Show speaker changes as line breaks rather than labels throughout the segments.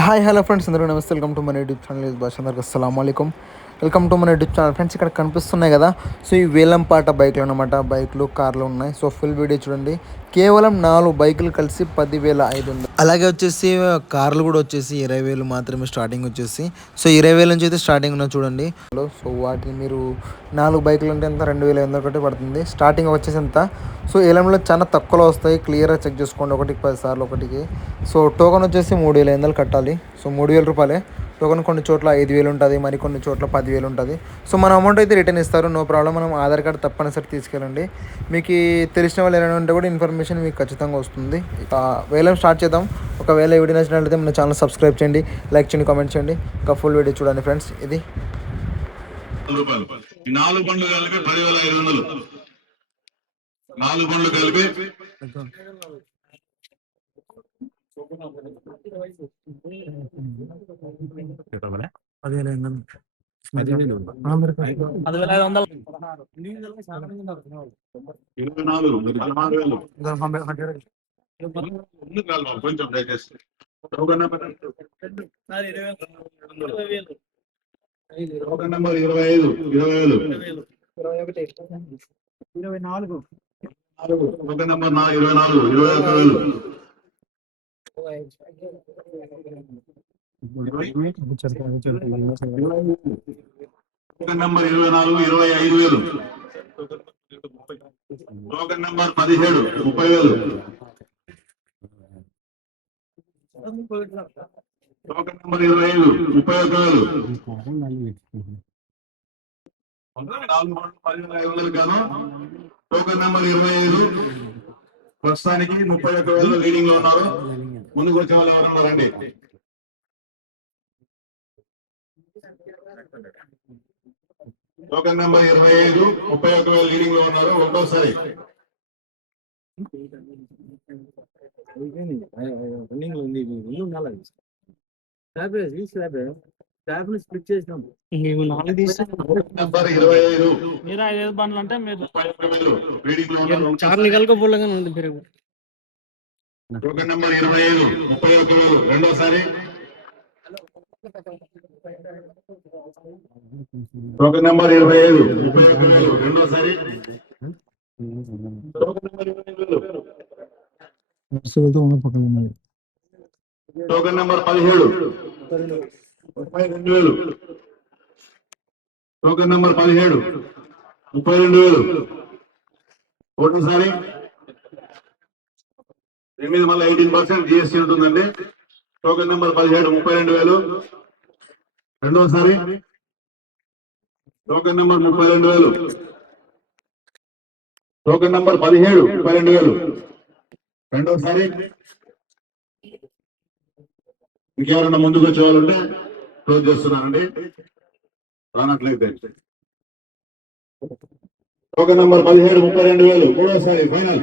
Hi hello friends అందరూ నమస్తే. Welcome to మన యూట్యూబ్ ఛానల్ ఇది భాష అందరికి అస్సలం అయికం వెల్కమ్ టు మన యూట్యూబ్ ఛానల్ ఫ్రెండ్స్ ఇక్కడ కనిపిస్తున్నాయి కదా. సో ఈ వేలంపాట బైక్లు అనమాట బైక్లు కార్లు ఉన్నాయి. సో ఫుల్ వీడియో చూడండి. కేవలం నాలుగు బైకులు కలిసి పదివేల ఐదు వందలు. అలాగే వచ్చేసి కార్లు కూడా వచ్చేసి ఇరవై వేలు మాత్రమే స్టార్టింగ్ వచ్చేసి. సో ఇరవై వేల నుంచి అయితే స్టార్టింగ్ ఉన్నది చూడండి. సో వాటిని మీరు నాలుగు బైకులు అంటే ఎంత? రెండు వేల ఐదు ఒకటి పడుతుంది. స్టార్టింగ్ వచ్చేసి ఎంత? సో ఏలంలో చాలా తక్కువలో వస్తాయి. క్లియర్గా చెక్ చేసుకోండి. ఒకటికి పది సార్లు ఒకటికి. సో టోకన్ వచ్చేసి మూడు వేల ఐదు వందలు కట్టాలి. సో మూడు వేల రూపాయలే. టోకన్ కొన్ని చోట్ల ఐదు వేలు ఉంటుంది మరి కొన్ని చోట్ల పదివేలు ఉంటుంది. సో మన అమౌంట్ అయితే రిటర్న్ ఇస్తారు నో ప్రాబ్లం మనం ఆధార్ కార్డ్ తప్పనిసరి తీసుకెళ్ళండి. మీకు తెలిసిన వాళ్ళు ఏమైనా ఉంటే కూడా ఇన్ఫర్మేషన్ మీకు ఖచ్చితంగా వస్తుంది. ఇక వేలం స్టార్ట్ చేద్దాం. ఒకవేళ వీడియో నచ్చినట్లయితే మన ఛానల్ సబ్స్క్రైబ్ చేయండి లైక్ చేయండి కామెంట్ చేయండి. ఇంకా ఫుల్ వీడియో చూడండి ఫ్రెండ్స్ ఇది.
నాలుగు బండ్లు కలిపి పదివేల ఐదు వందలు. నాలుగు బండ్లు కలిపి ఇరవై నాలుగు పదహారు వేలు ముందుకు రాలి కొంచెం దయచేసి టోకెన్ నెంబర్ టోకెన్ నెంబర్ ఇరవై ఐదు ఇరవై వేలు
ఇరవై నాలుగు
నాలుగు టోకెన్ నెంబర్ నా ఇరవై నాలుగు ఇరవై ఒక్క వేలు ఇరవై నాలుగు ఇరవై ఐదు వేలు. పదిహేడు ముప్పై వేలు. ఇరవై ఐదు ముప్పై వేలు. నాలుగు వందల పదివేల ఐదు ఇరవై ఐదు. ప్రస్తుతానికి ముప్పై ఒక్క వేలు లీడింగ్లో ఉన్నారు. ముందుకు వచ్చే వాళ్ళు ఎవరు ఉన్నారండి టోకెన్ నెంబర్ ఇరవై ఐదు ముప్పై ఒక్క వేలు లీడింగ్లో ఉన్నారు. ఒకటోసారి. ఐదు.
మీరు ఐదు బండ్లు అంటే మీరు
ముప్పై ఒక్క వేలు లీడింగ్లో ఉన్నారు.
చార్ని కలకపోలేగా ఉంది మీరు.
టోకెన్ నంబర్ ఇరవై ఐదు ముప్పై ఒకరు రెండోసారి. టోకెన్ నంబర్ ఇరవై ఐదు ముప్పై ఒకరు రెండోసారి. టోకెన్ నంబర్ ఇరవై ఐదు టోకెన్ నెంబర్ పదిహేడు ముప్పై రెండు వేలు. టోకెన్ నంబర్ పదిహేడు ముప్పై రెండు వేలు. ఒకటోసారి. దీని మీద మళ్ళీ ఎయిటీన్ పర్సెంట్ జిఎస్టీ ఉంటుందండి. టోకెన్ నెంబర్ పదిహేడు ముప్పై రెండు వేలు. రెండోసారి. టోకెన్ నెంబర్ ముప్పై రెండు వేలు. టోకెన్ నెంబర్ పదిహేడు ముప్పై రెండు వేలు. రెండోసారి. ఇంకెవరన్నా ముందుకు వచ్చే వాళ్ళు ఉంటే క్లోజ్ చేస్తున్నానండి. రానట్లయితే. టోకెన్ నెంబర్ పదిహేడు ముప్పై రెండు వేలు. మూడోసారి ఫైనల్.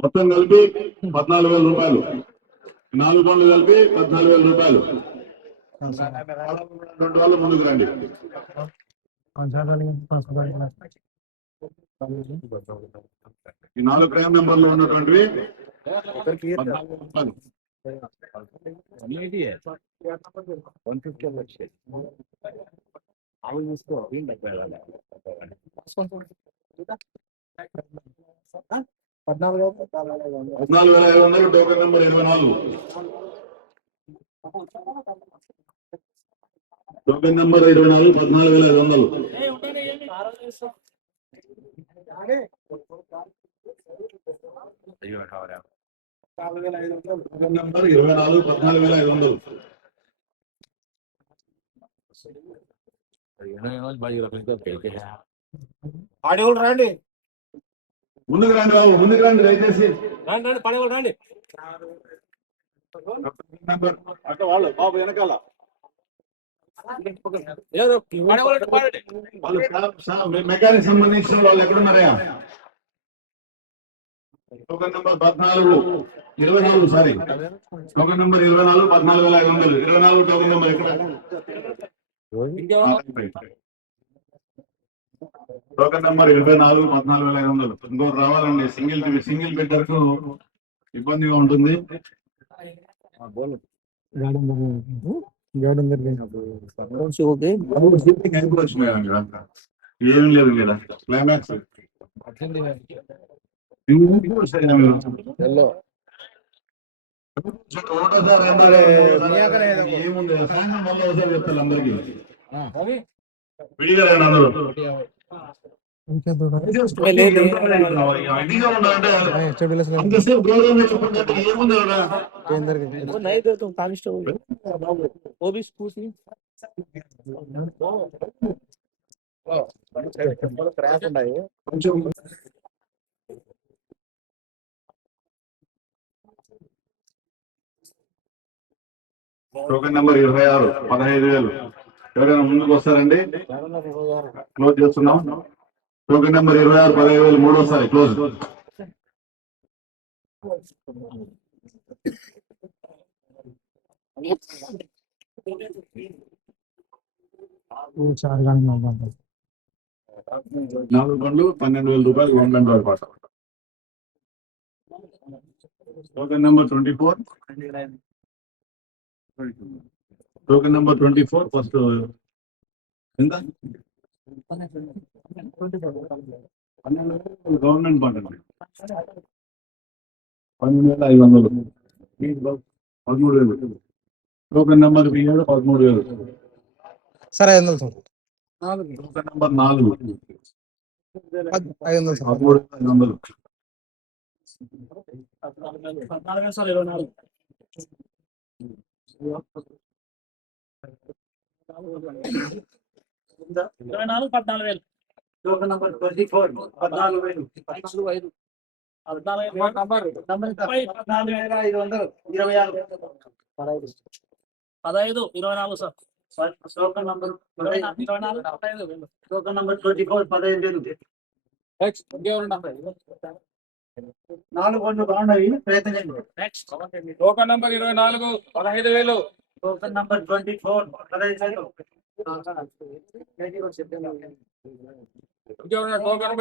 మొత్తం కలిపి పద్నాలుగు వేల రూపాయలు. నాలుగు పనులు కలిపి పద్నాలుగు వేల రూపాయలు. రెండు వాళ్ళు ముందుకు రండి. ఈ నాలుగు ప్రైమ్ నెంబర్లు ఉన్నటువంటివి పద్నాలుగు పద్నాలుగు వేల ఐదు వందలు టోకెన్ నెంబర్ ఇరవై నాలుగు. టోకెన్ నెంబర్ ఇరవై నాలుగు పద్నాలుగు వేల ఐదు వందలు. టోకెన్ నెంబర్ ఇరవై నాలుగు పద్నాలుగు వేల ఐదు వందలు.
ఆడేవాళ్ళు రండి.
ముందుకు రండి బాబు ముందుకు రండి దయచేసి.
రండి రండి రండి. అంటే వాళ్ళు బాబు వెనకాల.
మెకానిక్ సంబంధించిన వాళ్ళు ఎక్కడున్నారయ్యా? టోకన్ నెంబర్ పద్నాలుగు ఇరవై నాలుగు సారీ. టోకన్ నెంబర్ ఇరవై నాలుగు పద్నాలుగు వేల ఐదు వందలు. ఇరవై నాలుగు టోకన్ నెంబర్ ఎక్కడ? టోకన్ నెంబర్ ఇరవై నాలుగు పద్నాలుగు వేల ఐదు వందలు. ఇంకోటి రావాలండి. సింగిల్ సింగిల్ బెడ్డర్కు ఇబ్బందిగా ఉంటుంది? ఏం లేదు ఇక్కడ. క్లైమాక్స్ ఏముంది? సాయంత్రం మళ్ళీ ఒకసారి చెప్తారు అందరికి. కొంచెం టోకెన్ నెంబర్ ఇరవై ఆరు పదహైదు వేలు. ఎవరైనా ముందుకు వస్తారండి? క్లోజ్ చేస్తున్నాం. టోకెన్ నెంబర్ ఇరవై ఆరు పదహైదు వేలు మూడోసారి క్లోజ్ నాలుగు బండ్లు పన్నెండు వేల రూపాయలు గవర్నమెంట్ వారి పాట. Token number twenty four token number twenty four first ఎంత? పన్నెండు వేలు గవర్నమెంట్ అండి. పన్నెండు వేల ఐదు వందలు. పదమూడు వేలు. టోకెన్ నెంబర్ ఏడు పదమూడు వేలు.
సరే ఐదు వందలు సార్.
టోకెన్ నెంబర్ నాలుగు.
ఐదు వందలు సార్.
పదమూడు వేల ఐదు వందలు.
ఇరవై నాలుగు. పద్నాలుగు వేలు. టోకెన్ నంబర్ ట్వంటీ ఫోర్ పద్నాలుగు వేలు. ఐదు పద్నాలుగు ఇరవై పదహైదు. ఇరవై నాలుగు సార్. టోకెన్ నంబర్ ఇరవై నాలుగు పదహైదు వేలు. టోకెన్ నంబర్ ట్వంటీ ఫోర్ పదహైదు వేలు. నాలుగు వందలు బాగున్నాయి ప్రయత్నం
టోకన్ నంబర్ ఇరవై నాలుగు పదహైదు వేలు.
టోకన్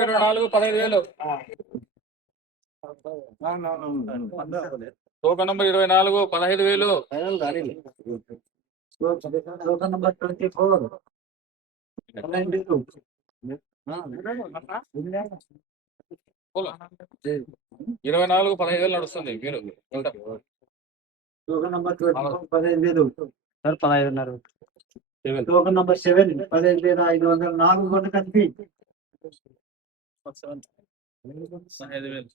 ఇరవై నాలుగు పదహైదు వేలు. టోకన్ నంబర్ ఇరవై నాలుగు పదహైదు వేలు.
టోకెన్ నంబర్ ట్వంటీ ఫోర్
ఇరవై నాలుగు పదహైదు వేలు నడుస్తుంది. మీరు వెళ్తారు.
టోకెన్ నంబర్ పదహైదు. వేలు సార్ పదహైదున్నర. టోకెన్ నంబర్ సెవెన్ పదహైదు వేల ఐదు వందల నాలుగు కలిపి
పదహైదు వేలు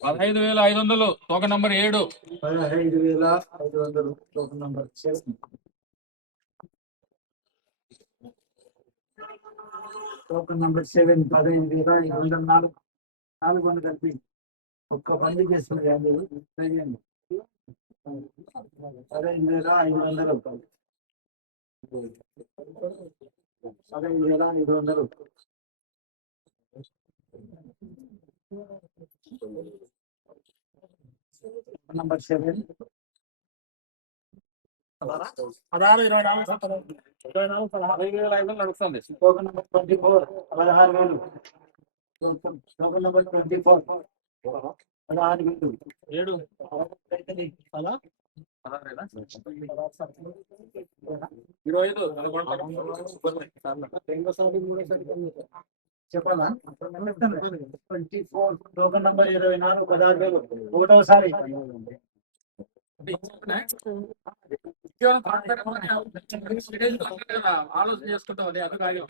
పదహైదు వేల ఐదు వందలు టోకన్ నంబర్ ఏడు.
పదహైదు వేల ఐదు వందలు token number seven. Token number seven పదహైదు వేల ఐదు వందల నాలుగు నాలుగు వందలు కలిపి ఒక్క బండి చేస్తుంది యాభై ట్రై చేయండి పదహైదు వేల ఐదు వందలు పదహైదు వేల ఐదు వందలు నంబర్ సెవెన్
పదహారు ఇరవై నాలుగు ఇరవై నాలుగు పదహైదు వేల ఐదు వందలు నడుస్తుంది
టోకెన్ నంబర్ ట్వంటీ ఫోర్ పదహారు వేలు టోకెన్ నంబర్ ట్వంటీ ఫోర్ పదహారు వేలు
ఏడు? ఇరవై ఐదు.
చెప్పాలా? Twenty four. టోకెన్ నంబర్ ఇరవై నాలుగు. పదహారు వేలు. ఒకటోసారి.
ఆలోచన చేసుకుంటాం అది అది కాదు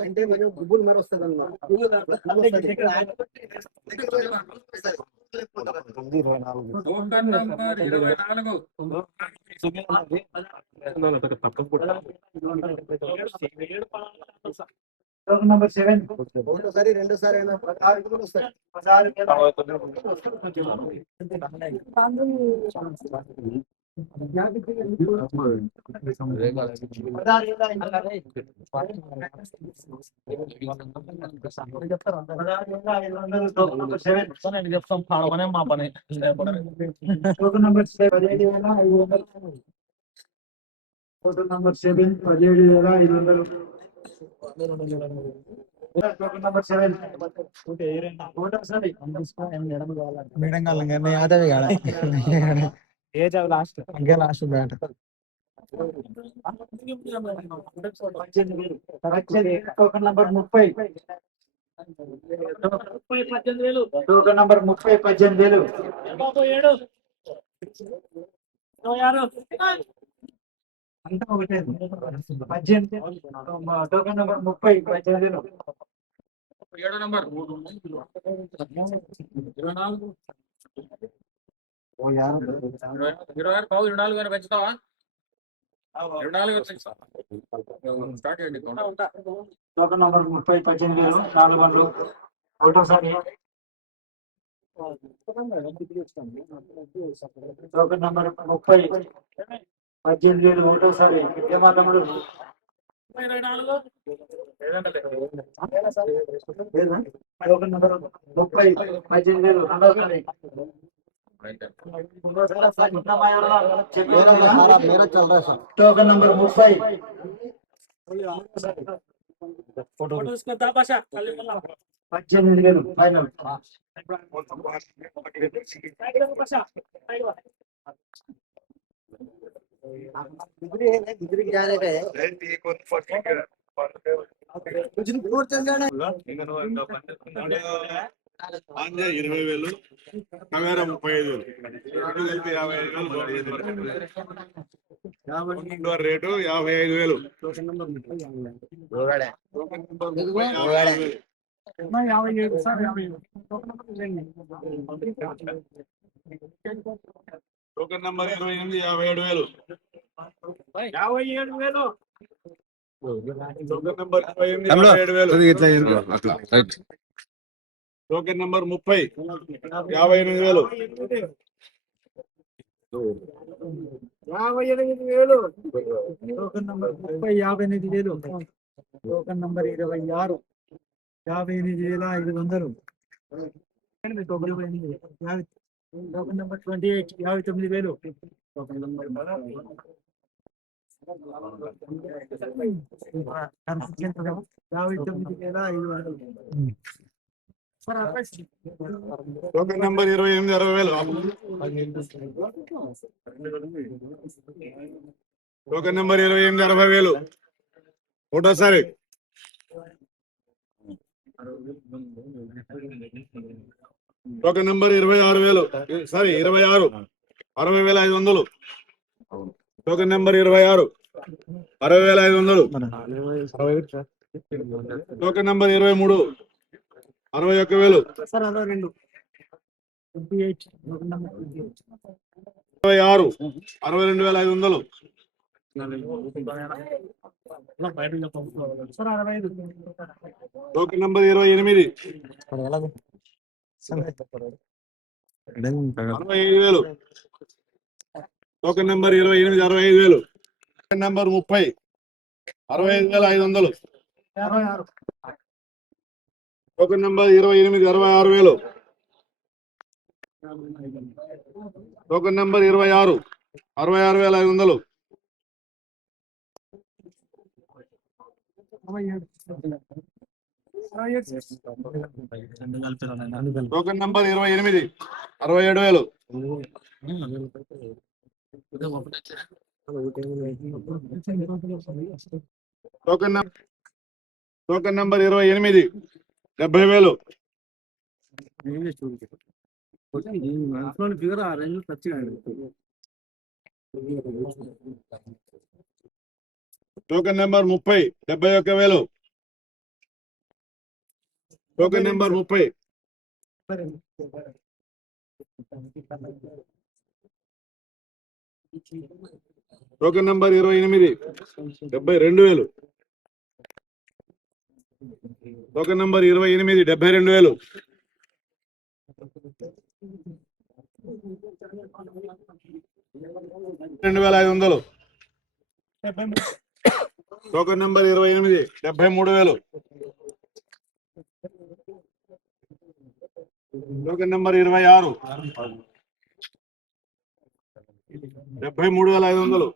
అంటే కొంచెం గుబులు మరి వస్తుంది
టోకన్ నంబర్ ఇరవై నాలుగు
టోకెన్ నంబర్ సెవెన్
ఒకటోసారి రెండోసారి అయినా పదహారు కూడా వస్తాయి.
పదహారు వేల పదహారు వేల ఐదు వందలు. పదహారు వేల ఐదు వందలు టోకెన్ నంబర్ సెవెన్
నేను చెప్తాం పాడమనే మా పని
టోకెన్ నంబర్ సెవెన్ పదిహేడు వేల ఐదు వందలు. టోకెన్ నంబర్ సెవెన్ పదిహేడు వేల ఐదు వందలు.
మేడం కాలం యాదవి కాడ
ఏజ్ లాస్ట్
లాస్ట్ బ్యాట్
నంబర్ ముప్పై
పద్దెనిమిది వేలు.
నంబర్ ముప్పై పద్దెనిమిది వేలు
ఏడు ఇరవై ఆరు
అంతా ఒకటే. పద్దెనిమిది. టోకెన్ నంబర్ ముప్పై పద్దెనిమిది
ఏడో నంబర్. ఇరవై నాలుగు. ఇరవై ఆరు. బాబు ఇరవై నాలుగు పెంచుతావా? ఇరవై స్టార్ట్ చేయండి.
టోకెన్ నంబర్ ముప్పై పద్దెనిమిది వేలు నాలుగు వందలు ఒకటోసారి. టోకెన్ నంబర్ ముప్పై. పద్దెనిమిది వేలు ఒకటోసారి. ఏమా తమ్ముడు
ఇరవై నాలుగు.
లేదా? టోకెన్ నంబర్ ముప్పై పద్దెనిమిది వేలు రెండోసారి.
ఇరవై వేలు నవేరా ముప్పై ఐదు వేలు కలిపి యాభై ఐదు వేలు రేటు యాభై ఐదు వేలు యాభై
ఏడు సార్ యాభై
టోకెన్ నెంబర్ ఇరవై ఎనిమిది యాభై ఏడు వేలు.
యాభై ఏడు వేలు.
టోకెన్ నెంబర్ ఇరవై ఎనిమిది యాభై ఏడు వేలు. టోకెన్ నెంబర్ ముప్పై యాభై ఎనిమిది వేలు.
యాభై ఎనిమిది వేలు. టోకెన్ నంబర్ ముప్పై యాభై ఎనిమిది వేలు. టోకెన్ నంబర్ ఇరవై ఆరు యాభై ఎనిమిది వేల ఐదు వందలు. టోకెన్ నంబర్ ట్వంటీ ఎయిట్ యాభై తొమ్మిది వేలు. టోకెన్ నంబర్ యాభై తొమ్మిది వేల ఐదు వందలు
టోకెన్ నెంబర్ ఇరవై ఎనిమిది అరవై వేలు. టోకెన్ నంబర్ ఇరవై ఎనిమిది అరవై వేలు. ఒకటోసారి. టోకెన్ నెంబర్ ఇరవై ఆరు వేలు. సారీ ఇరవై ఆరు. అరవై వేల ఐదు వందలు. టోకెన్ నెంబర్ ఇరవై ఆరు. అరవై వేల ఐదు వందలు. టోకెన్ నెంబర్ ఇరవై మూడు. అరవై ఒక్క వేలు. ఇరవై ఆరు. అరవై రెండు వేల ఐదు వందలు. టోకెన్ నెంబర్ ఇరవై ఎనిమిది. అరవై ఐదు వేలు. టోకెన్ నెంబర్ ఇరవై ఎనిమిది అరవై ఐదు వేలు. టోకెన్ నెంబర్ ముప్పై అరవై ఐదు వేల ఐదు వందలు. టోకెన్ నెంబర్ ఇరవై ఎనిమిది అరవై ఆరు వేలు. టోకెన్ నెంబర్ ఇరవై ఆరు అరవై ఆరు వేల ఐదు వందలు. టోకెన్ నెంబర్ ఇరవై ఎనిమిది అరవై ఏడు వేలు. టోకెన్ టోకెన్ నెంబర్ ఇరవై ఎనిమిది. డెబ్బై వేలు.
ఫిగర్ ఆ రేంజ్
టోకెన్ నెంబర్ ముప్పై. డెబ్బై ఒక్క వేలు. టోకెన్ నెంబర్ ముప్పై. టోకెన్ నెంబర్ ఇరవై ఎనిమిది. డెబ్బై రెండు వేలు. టోకెన్ నంబర్ ఇరవై ఎనిమిది డెబ్బై రెండు వేలు. రెండు వేల ఐదు వందలు. టోకెన్ నంబర్ ఇరవై ఎనిమిది డెబ్బై మూడు వేలు. టోకెన్ నంబర్ ఇరవై ఆరు. డెబ్బై మూడు వేల ఐదు వందలు.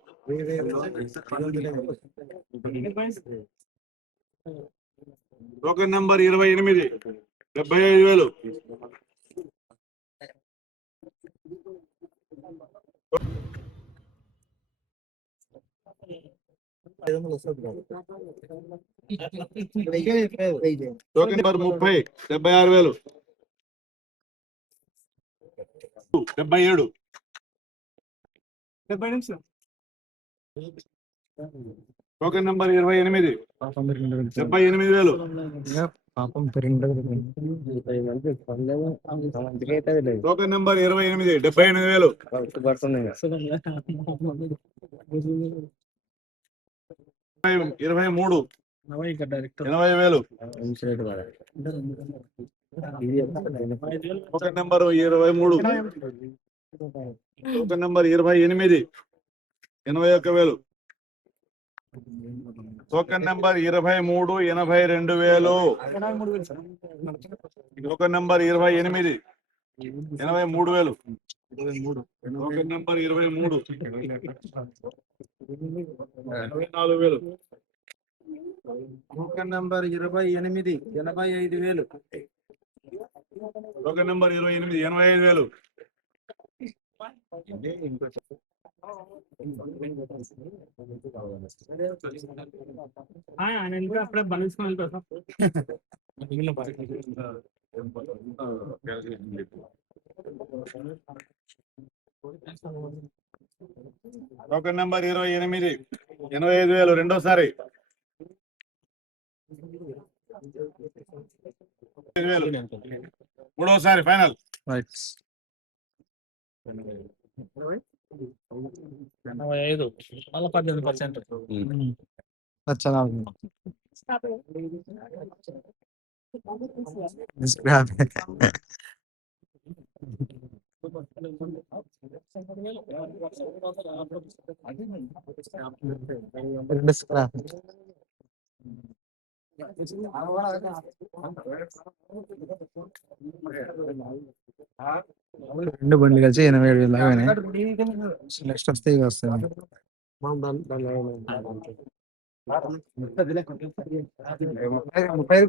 టోకెన్ నంబర్ ఇరవై ఎనిమిది. డెబ్బై ఐదు వేలు. టోకెన్ నెంబర్ ముప్పై. డెబ్బై ఆరు వేలు. డెబ్బై ఏడు. టోకెన్ నంబర్ ఇరవై ఎనిమిది. డెబ్బై ఎనిమిది వేలు.
పాపం
టోకెన్ నంబర్ ఇరవై ఎనిమిది డెబ్బై ఎనిమిది వేలు. ఇరవై- ఇరవై మూడు. ఎనభై వేలు. టోకెన్ నంబర్ ఇరవై మూడు. టోకెన్ నంబర్ ఇరవై ఎనిమిది. ఎనభై ఒక్క వేలు. టోకెన్ నంబర్ ఇరవై మూడు ఎనభై రెండు వేలు. టోకెన్ నంబర్ ఇరవై ఎనిమిది. ఎనభై మూడు వేలు. టోకెన్ నంబర్ ఇరవై మూడు. ఎనభై నాలుగు వేలు.
టోకెన్ నంబర్ ఇరవై ఎనిమిది ఎనభై ఐదు వేలు.
టోకెన్ నంబర్ ఇరవై ఎనిమిది ఎనభై ఐదు వేలు.
ఇంకా అప్పుడే బలిసుకొని వెళ్ళిపోతాం.
టోకెన్ నంబర్ ఇరవై ఎనిమిది ఎనభై ఐదు వేలు రెండోసారి. మూడోసారి ఫైనల్.
ఎనభై ఐదు మళ్ళీ పద్దెనిమిది పర్సెంట్
రెండు బండ్లు కలిసి ఎనభై ఏడు వేలు లాగానే నెక్స్ట్ వస్తే ఇవి వస్తాయి.
ముప్పై ఐదు?